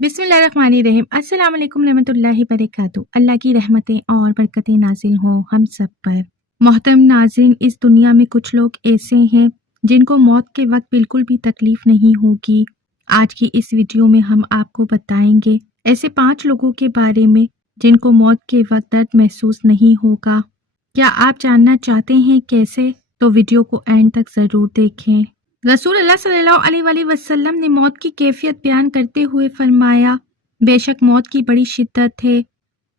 बिस्मिल्लाहिर्रहमानिर्रहीम। अस्सलाम वालेकुम रहमतुल्लाहि बरकातहू। अल्लाह की रहमतें और बरकतें नाजिल हों हम सब पर। मोहतरम नाज़रीन, इस दुनिया में कुछ लोग ऐसे हैं जिनको मौत के वक्त बिल्कुल भी तकलीफ नहीं होगी। आज की इस वीडियो में हम आपको बताएंगे ऐसे 5 लोगों के बारे में जिनको मौत के वक्त दर्द महसूस नहीं होगा। क्या आप जानना चाहते हैं कैसे? तो वीडियो को एंड तक ज़रूर देखें। रसूल अल्लाह सल्लल्लाहु अलैहि वसल्लम ने मौत की कैफियत बयान करते हुए फरमाया, बेशक मौत की बड़ी शिद्दत है।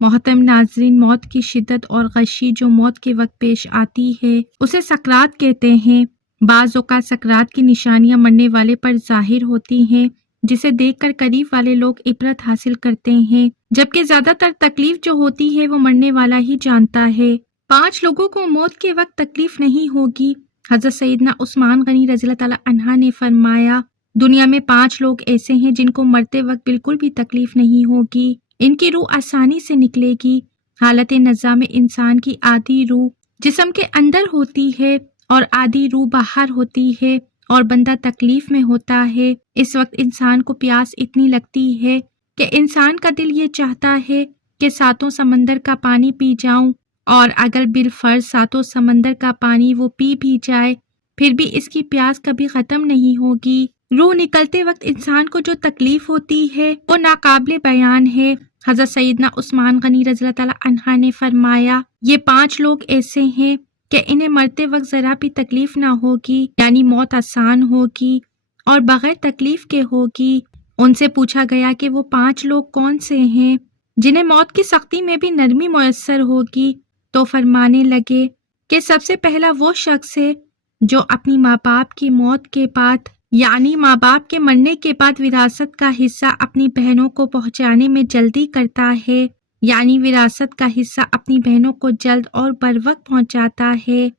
मोहतरम नाजरीन, मौत की शिद्दत और गशी जो मौत के वक्त पेश आती है उसे सकरात कहते हैं। बाज़ औक़ात सकरात की निशानियां मरने वाले पर जाहिर होती हैं, जिसे देखकर करीब वाले लोग इबरत हासिल करते हैं, जबकि ज्यादातर तकलीफ जो होती है वो मरने वाला ही जानता है। 5 लोगों को मौत के वक्त तकलीफ नहीं होगी। हजरत सईदना उस्मान गनी रज़ी अल्लाह ताला अन्हा ने फरमाया, दुनिया में 5 लोग ऐसे हैं जिनको मरते वक्त बिल्कुल भी तकलीफ नहीं होगी। इनकी रूह आसानी से निकलेगी। हालत नज़ा में इंसान की आधी रूह जिस्म के अंदर होती है और आधी रूह बाहर होती है और बंदा तकलीफ में होता है। इस वक्त इंसान को प्यास इतनी लगती है कि इंसान का दिल ये चाहता है कि 7 समंदर का पानी पी जाऊं, और अगर बिलफर्ज 7 समंदर का पानी वो पी भी जाए फिर भी इसकी प्यास कभी खत्म नहीं होगी। रूह निकलते वक्त इंसान को जो तकलीफ होती है वो नाकाबिले बयान है। हजरत सईदना उस्मान गनी रज़ी अल्लाह ताला अन्हा ने फरमाया, ये 5 लोग ऐसे हैं कि इन्हें मरते वक्त जरा भी तकलीफ ना होगी, यानी मौत आसान होगी और बगैर तकलीफ के होगी। उनसे पूछा गया कि वो 5 लोग कौन से हैं जिन्हें मौत की सख्ती में भी नरमी मुयस्सर होगी, तो फरमाने लगे कि सबसे पहला वो शख्स है जो अपनी माँ बाप की मौत के बाद, यानी माँ बाप के मरने के बाद विरासत का हिस्सा अपनी बहनों को पहुँचाने में जल्दी करता है, यानी विरासत का हिस्सा अपनी बहनों को जल्द और बर वक्त पहुँचाता है।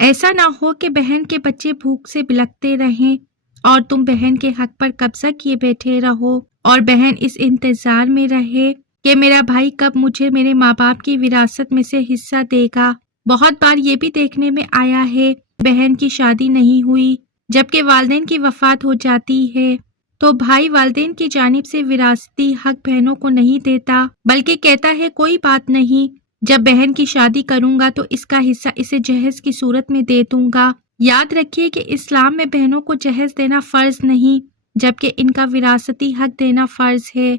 ऐसा ना हो कि बहन के बच्चे भूख से बिलखते रहें और तुम बहन के हक पर कब्जा किए बैठे रहो और बहन इस इंतजार में रहे कि मेरा भाई कब मुझे मेरे माँ बाप की विरासत में से हिस्सा देगा। बहुत बार ये भी देखने में आया है, बहन की शादी नहीं हुई जबकि वालिदैन की वफात हो जाती है तो भाई वालिदैन की जानिब से विरासती हक बहनों को नहीं देता, बल्कि कहता है कोई बात नहीं, जब बहन की शादी करूंगा तो इसका हिस्सा इसे जहेज की सूरत में दे दूंगा। याद रखिए कि इस्लाम में बहनों को जहेज देना फर्ज नहीं, जबकि इनका विरासती हक देना फर्ज है।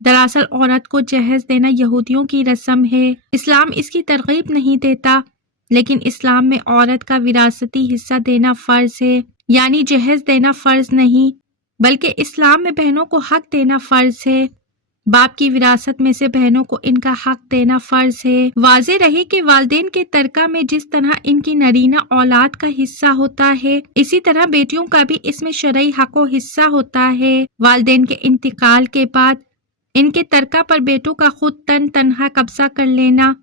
दरअसल औरत को जहेज देना यहूदियों की रस्म है। इस्लाम इसकी तरगीब नहीं देता, लेकिन इस्लाम में औरत का विरासती हिस्सा देना फर्ज है, यानी जहेज देना फर्ज नहीं, बल्कि इस्लाम में बहनों को हक देना फर्ज है। बाप की विरासत में से बहनों को इनका हक देना फर्ज है। वाज़े रहे कि वालिदैन के तरका में जिस तरह इनकी नरीना औलाद का हिस्सा होता है, इसी तरह बेटियों का भी इसमें शरई हक व हिस्सा होता है। वालिदैन के इंतकाल के बाद इनके तरका पर बेटों का खुद तनहा कब्जा कर लेना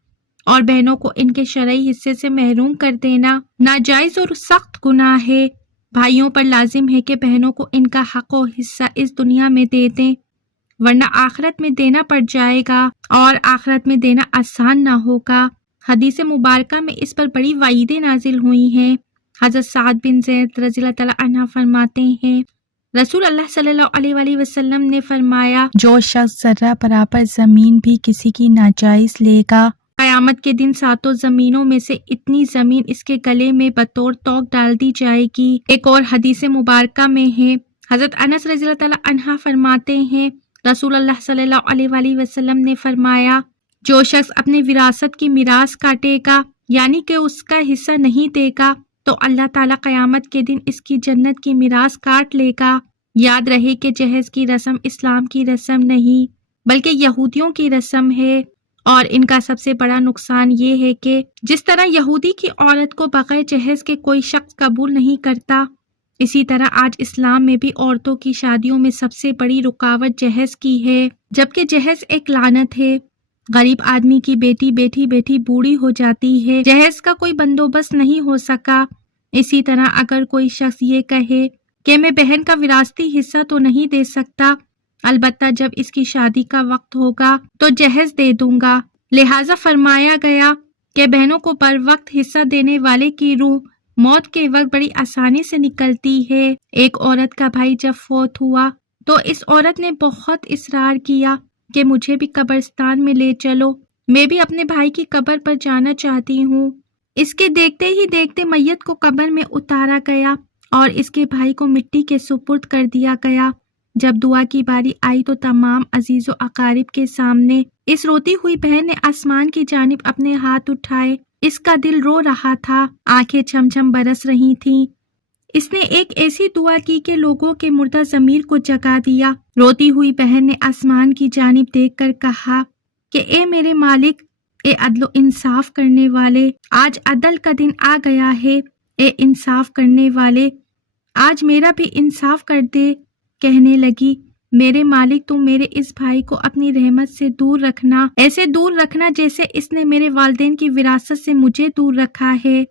और बहनों को इनके शरई हिस्से से महरूम कर देना नाजायज और सख्त गुनाह है। भाइयों पर लाजिम है कि बहनों को इनका हक और हिस्सा इस दुनिया में दे दें, वरना आखिरत में देना पड़ जाएगा और आखिरत में देना आसान ना होगा। हदीस मुबारका में इस पर बड़ी वाइदें नाजिल हुई हैं। हजरत साद बिन ज़ैद रज़ी अल्लाह ताला अन्हा फरमाते हैं, रसूल अल्लाह सल्लल्लाहु अलैहि वसल्लम ने फरमाया, जो शख्स जर्रा बराबर जमीन भी किसी की नाजायज लेगा, कयामत के दिन 7 जमीनों में से इतनी जमीन इसके गले में बतौर तोक डाल दी जाएगी। एक और हदीस मुबारका में है, हजरत अनस रज़ी अल्लाह ताला अन्हा फरमाते हैं, रसूल अल्लाह सल्लल्लाहु अलैहि वसल्लम ने फरमाया, जो शख्स अपनी विरासत की मिरास काटेगा, यानी कि उसका हिस्सा नहीं देगा, तो अल्लाह ताला क़यामत के दिन इसकी जन्नत की मिरास काट लेगा। याद रहे कि जहेज की रस्म इस्लाम की रस्म नहीं, बल्कि यहूदियों की रस्म है और इनका सबसे बड़ा नुकसान ये है कि जिस तरह यहूदी की औरत को बगैर जहेज के कोई शख्स कबूल नहीं करता, इसी तरह आज इस्लाम में भी औरतों की शादियों में सबसे बड़ी रुकावट जहेज की है, जबकि जहेज एक लानत है। गरीब आदमी की बेटी बैठी बैठी बूढ़ी हो जाती है, जहेज का कोई बंदोबस्त नहीं हो सका। इसी तरह अगर कोई शख्स ये कहे कि मैं बहन का विरासती हिस्सा तो नहीं दे सकता, अलबत्ता जब इसकी शादी का वक्त होगा तो जहेज दे दूंगा। लिहाजा फरमाया गया कि बहनों को बर वक्त हिस्सा देने वाले की रूह मौत के वक्त बड़ी आसानी से निकलती है। एक औरत का भाई जब फौत हुआ تو اس عورت نے بہت اصرار کیا کہ مجھے بھی قبرستان میں لے چلو، میں بھی اپنے بھائی کی قبر پر جانا چاہتی ہوں۔ اس کے دیکھتے ہی دیکھتے میت کو قبر میں اتارا گیا اور اس کے بھائی کو مٹی کے سپرد کر دیا گیا۔ جب دعا کی باری آئی تو تمام عزیز و اقارب کے سامنے اس روتی ہوئی بہن نے آسمان کی جانب اپنے ہاتھ اٹھائے۔ اس کا دل رو رہا تھا، آنکھیں چھم چھم برس رہی تھیں۔ اس نے ایک ایسی دعا کی کہ لوگوں کے مردہ ضمیر کو جگا دیا۔ روتی ہوئی بہن نے آسمان کی جانب دیکھ کر کہا کہ اے میرے مالک، اے عدل و انصاف کرنے والے، آج عدل کا دن آ گیا ہے، اے انصاف کرنے والے، آج میرا بھی انصاف کر دے۔ کہنے لگی، میرے مالک تم میرے اس بھائی کو اپنی رحمت سے دور رکھنا، ایسے دور رکھنا جیسے اس نے میرے والدین کی وراثت سے مجھے دور رکھا ہے۔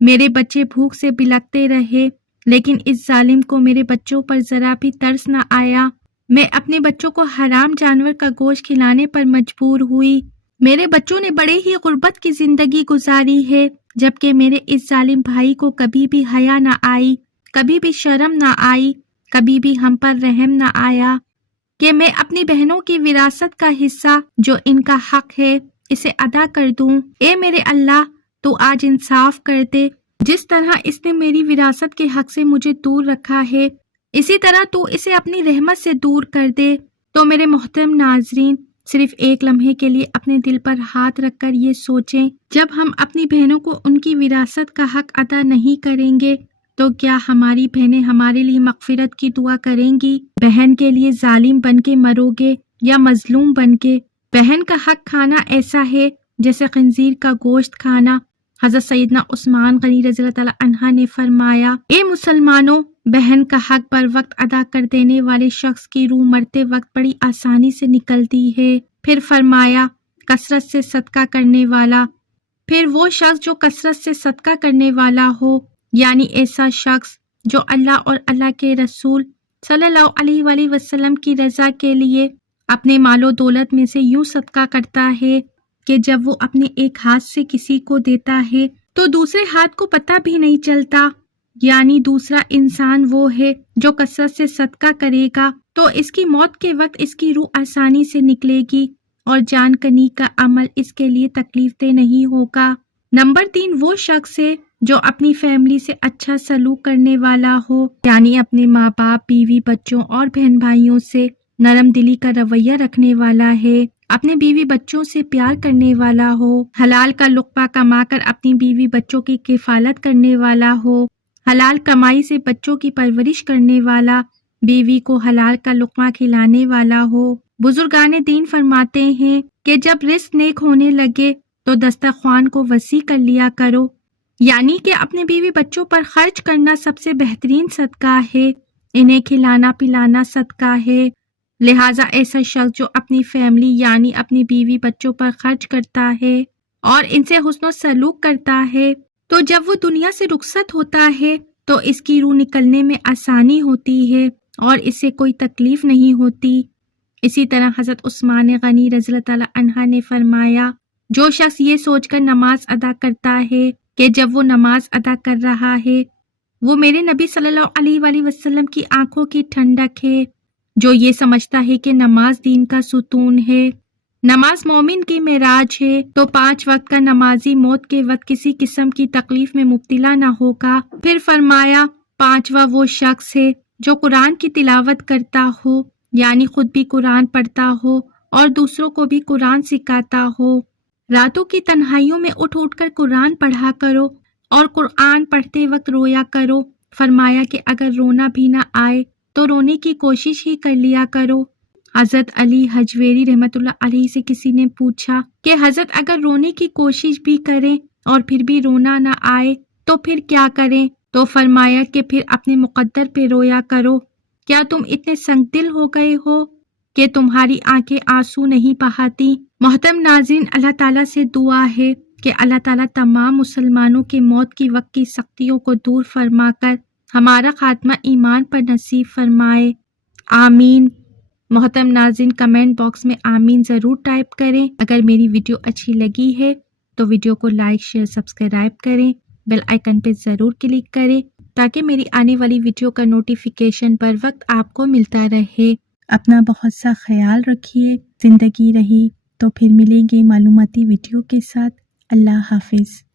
میرے بچے بھوک سے بلکتے رہے لیکن اس ظالم کو میرے بچوں پر ذرا بھی ترس نہ آیا۔ میں اپنے بچوں کو حرام جانور کا گوشت کھلانے پر مجبور ہوئی۔ میرے بچوں نے بڑے ہی غربت کی زندگی گزاری ہے، جبکہ میرے اس ظالم بھائی کو کبھی بھی حیا نہ آئی، کبھی بھی شرم نہ آئی، کبھی بھی ہم پر رحم نہ آیا کہ میں اپنی بہنوں کی وراثت کا حصہ جو ان کا حق ہے اسے ادا کر دوں۔ اے میرے اللہ، تو آج انصاف کر دے، جس طرح اس نے میری وراثت کے حق سے مجھے دور رکھا ہے اسی طرح تو اسے اپنی رحمت سے دور کر دے۔ تو میرے محترم ناظرین، صرف ایک لمحے کے لیے اپنے دل پر ہاتھ رکھ کر یہ سوچیں، جب ہم اپنی بہنوں کو ان کی وراثت کا حق ادا نہیں کریں گے تو کیا ہماری بہنیں ہمارے لیے مغفرت کی دعا کریں گی؟ بہن کے لیے ظالم بن کے مرو گے یا مظلوم بن کے؟ بہن کا حق کھانا ایسا ہے جیسے خنزیر کا گوشت کھانا۔ حضرت سیدنا عثمان غنی رضی اللہ تعالیٰ عنہ نے فرمایا، اے مسلمانوں، بہن کا حق بر وقت ادا کر دینے والے شخص کی روح مرتے وقت بڑی آسانی سے نکلتی ہے۔ پھر فرمایا، کثرت سے صدقہ کرنے والا، پھر وہ شخص جو کثرت سے صدقہ کرنے والا ہو، یعنی ایسا شخص جو اللہ اور اللہ کے رسول صلی اللہ علیہ وآلہ وسلم کی رضا کے لیے اپنے مال و دولت میں سے یوں صدقہ کرتا ہے کہ جب وہ اپنے ایک ہاتھ سے کسی کو دیتا ہے تو دوسرے ہاتھ کو پتہ بھی نہیں چلتا، یعنی دوسرا انسان وہ ہے جو کثرت سے صدقہ کرے گا تو اس کی موت کے وقت اس کی روح آسانی سے نکلے گی اور جان کنی کا عمل اس کے لیے تکلیف دہ نہیں ہوگا۔ نمبر 3 وہ شخص ہے جو اپنی فیملی سے اچھا سلوک کرنے والا ہو، یعنی اپنے ماں باپ، بیوی بچوں اور بہن بھائیوں سے نرم دلی کا رویہ رکھنے والا ہے، اپنے بیوی بچوں سے پیار کرنے والا ہو، حلال کا لقمہ کما کر اپنی بیوی بچوں کی کفالت کرنے والا ہو، حلال کمائی سے بچوں کی پرورش کرنے والا، بیوی کو حلال کا لقمہ کھلانے والا ہو۔ بزرگان دین فرماتے ہیں کہ جب رزق نیک ہونے لگے تو دسترخوان کو وسیع کر لیا کرو، یعنی کہ اپنے بیوی بچوں پر خرچ کرنا سب سے بہترین صدقہ ہے، انہیں کھلانا پلانا صدقہ ہے۔ لہٰذا ایسا شخص جو اپنی فیملی یعنی اپنی بیوی بچوں پر خرچ کرتا ہے اور ان سے حسن و سلوک کرتا ہے تو جب وہ دنیا سے رخصت ہوتا ہے تو اس کی روح نکلنے میں آسانی ہوتی ہے اور اس سے کوئی تکلیف نہیں ہوتی۔ اسی طرح حضرت عثمان غنی رضی اللہ تعالیٰ عنہ نے فرمایا، جو شخص یہ سوچ کر نماز ادا کرتا ہے کہ جب وہ نماز ادا کر رہا ہے وہ میرے نبی صلی اللہ علیہ وآلہ وسلم کی آنکھوں کی ٹھنڈک ہے، جو یہ سمجھتا ہے کہ نماز دین کا ستون ہے، نماز مومن کی معراج ہے، تو 5 وقت کا نمازی موت کے وقت کسی قسم کی تکلیف میں مبتلا نہ ہوگا۔ پھر فرمایا، 5واں وہ شخص ہے جو قرآن کی تلاوت کرتا ہو، یعنی خود بھی قرآن پڑھتا ہو اور دوسروں کو بھی قرآن سکھاتا ہو۔ راتوں کی تنہائیوں میں اٹھ اٹھ کر قرآن پڑھا کرو اور قرآن پڑھتے وقت رویا کرو۔ فرمایا کہ اگر رونا بھی نہ آئے تو رونے کی کوشش ہی کر لیا کرو۔ حضرت علی حجویری رحمۃ اللہ علیہ سے کسی نے پوچھا کہ حضرت اگر رونے کی کوشش بھی کریں اور پھر بھی رونا نہ آئے تو پھر کیا کریں؟ تو فرمایا کہ پھر اپنے مقدر پہ رویا کرو۔ کیا تم اتنے سنگ دل ہو گئے ہو کہ تمہاری آنکھیں آنسو نہیں بہاتی؟ محترم ناظرین، اللہ تعالیٰ سے دعا ہے کہ اللہ تعالیٰ تمام مسلمانوں کے موت کی وقت کی سختیوں کو دور فرما کر ہمارا خاتمہ ایمان پر نصیب فرمائے، آمین۔ محترم ناظرین، کمنٹ باکس میں آمین ضرور ٹائپ کریں۔ اگر میری ویڈیو اچھی لگی ہے تو ویڈیو کو لائک، شیئر، سبسکرائب کریں، بیل آئیکن پہ ضرور کلک کریں تاکہ میری آنے والی ویڈیو کا نوٹیفیکیشن پر وقت آپ کو ملتا رہے۔ اپنا بہت سا خیال رکھیے۔ زندگی رہی تو پھر ملیں گے معلوماتی ویڈیو کے ساتھ۔ اللہ حافظ۔